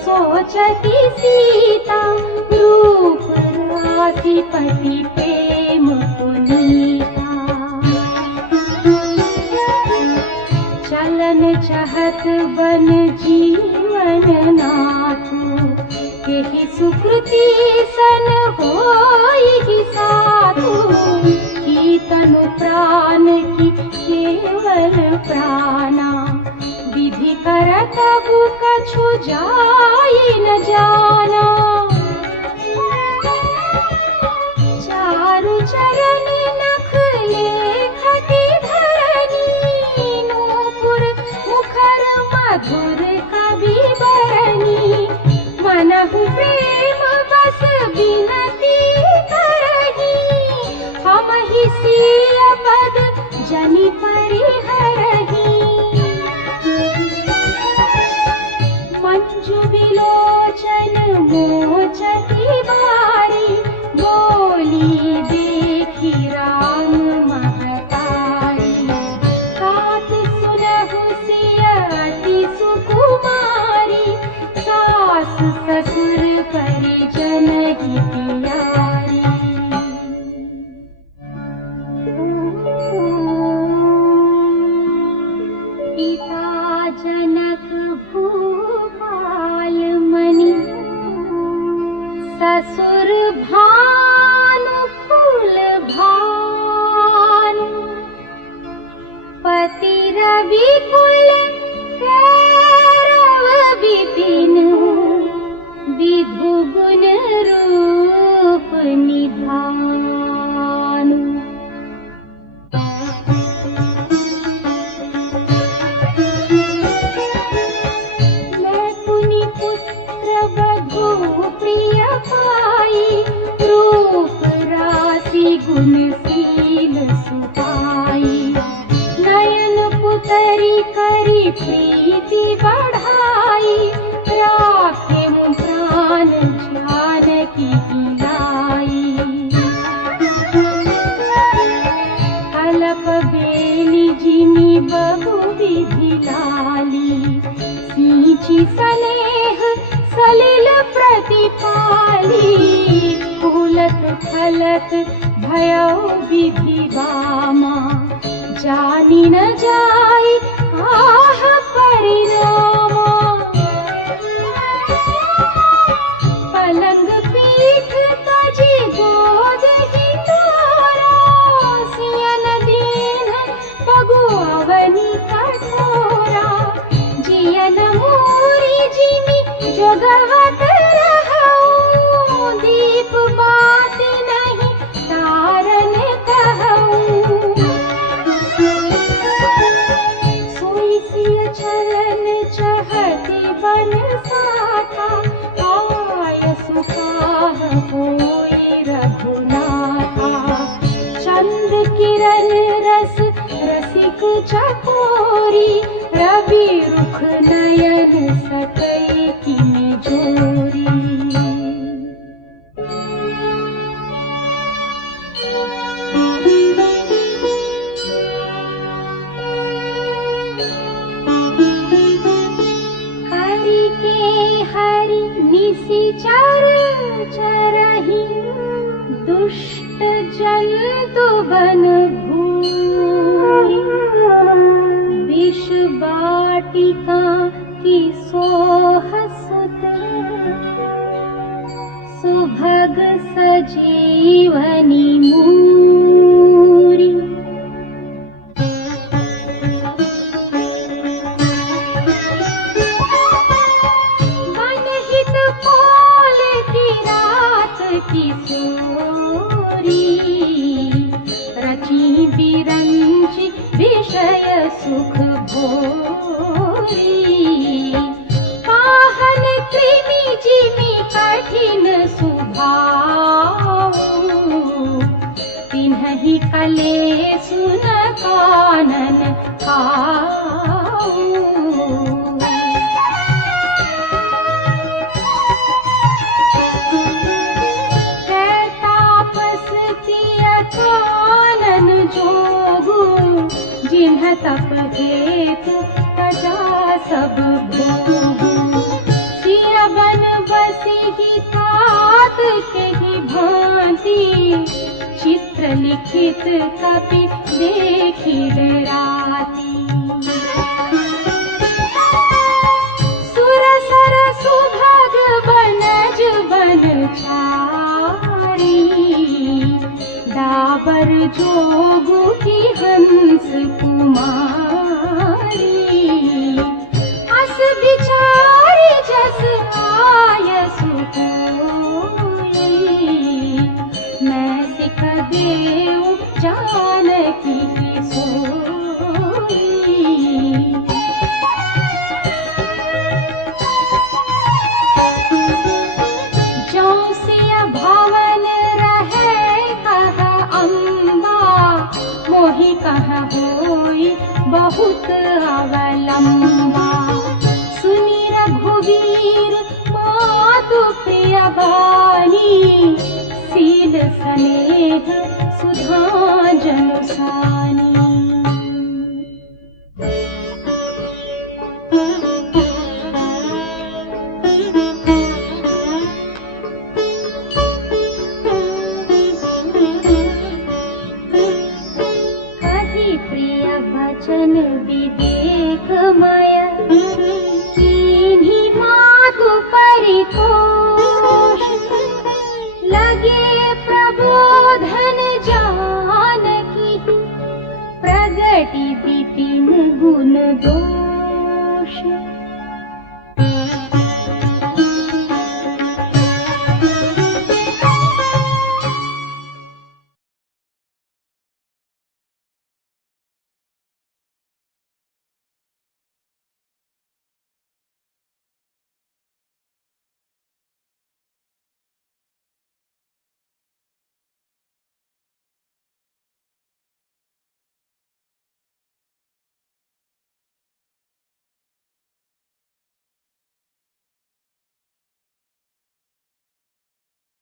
सोचती सीता रूप राशि पति प्रेम पुनीता। चलन चहत बन जीवन नाथु केहि सुकृति सन होई साधु की तनु प्राण की केवल प्राणा विधि करत कछु जाई न जाना। चारु चरण नख लेखति धरनी नूपुर मुखर मधुर कवि बरनी मनहु प्रेम बस बिनती करही हम ही सिय पद जनि परिहरही। मंजु विलोचन मोचती बारी बोली देखी राम महतारी तात सुनहु सिय अति सुकुमारी सास ससुर परिजन की प्यारी। पिता जनक भूपाल मणि ससुर भानु कुल भानु पति रवि कुल कैरव विपिन विधु गुण रूप निधानु। मैं पुनि पुत्र बधू प्रिय पाई रूप राशि गुणशील सुहाई नयन पुतरी करी प्रीति बढ़ाई राखे प्राण जानकी लाई। कलप बेली जिमी बहु विधि लाली सींची स्नेह सलिल प्रतिपाली फूलत फलत भयो विधि वामा जानी न जाई आह परिणामा। पलंग पीठ तजी गोद ही तोरा सियन दीन पगु अवनी कठोरा जियन मूरी जिमी जगहत रहूं दीप बात नहीं तारन कहूं। सोई सिय चरण चहती बन साथा आय सुखाह होई रघुनाथा चंद किरण रस रसिक चकोरी रवि रुख नयन सकई किमि जोरी। निशिचर चरहि दुष्ट जन्तु बन भूरि विष वाटिका की सोहसुत सुभग सजीवनी मूरी। बनहित पोल की रात की सोरी रची बिरंची विषय सुख भोरी। पाहन कृमि जिमि कठिन सुभाव तिन्हि कलेसु न कानन खाऊ। तापस किय कानन जोगु जिन्ह तप हेतु प्रजा सब भोगु। सिय बन बसिहि तात केहि भांति चित्र लिखित कपि देखि डराती। सुरसर सुभग बनज बनचारी डाबर जोगु की हंस कुमारी। अस बिचारी जस आय सुकोई मैं सिख देऊ जानकी की सोई। जो सिय भवन रहे कह अम्बा मोहि कह होई बहुत अवलंबा। सुनि रघुवीर मातु प्रिय बानी सील स्नेह सुधा जनुसानी। कहि प्रिय वचन विवेकमय कीन्ही मातु परितोष। लगे प्रबोधन जानकी प्रगति विपिन गुण दोष।